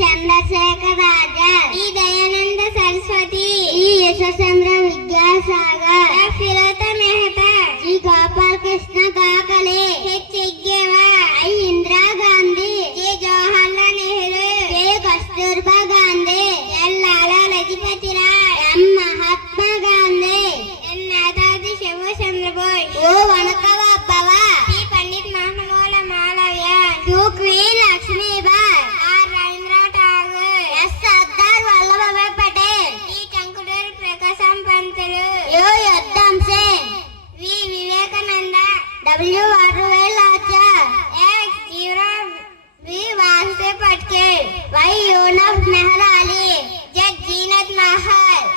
చంద్రశేఖర్ ఆజాద్, ఈ దయానంద సరస్వతి, ఈ యశచంద్ర Vidyasagar, Firoz Mehta, G Gopal Krishna Gokhale, H ఎగ్గేవార్, I Indira Gandhi, J Jawaharlal Nehru, J Kasturba Gandhi, L Lala Lajpat Rai, M Mahatma Gandhi, N Netaji Subhash Chandra Bose, O వనకవ అబ్బవ, పి పండిట్ మహమూల మాలవ్య, టు queen Lakshmibai, R Rabindranath Tagore, S Sardar Vallabhbhai Patel, T Tanguturi Prakasam Pantulu, యో యుద్ధం సింగ్, వి వివేకానంద, డబ్ల్యూ వాటర్వేల్ ఆచార్, X Jivaram, V Vasudev Patel, Y Yunus Meher Ali, Z Zeenat Mahal.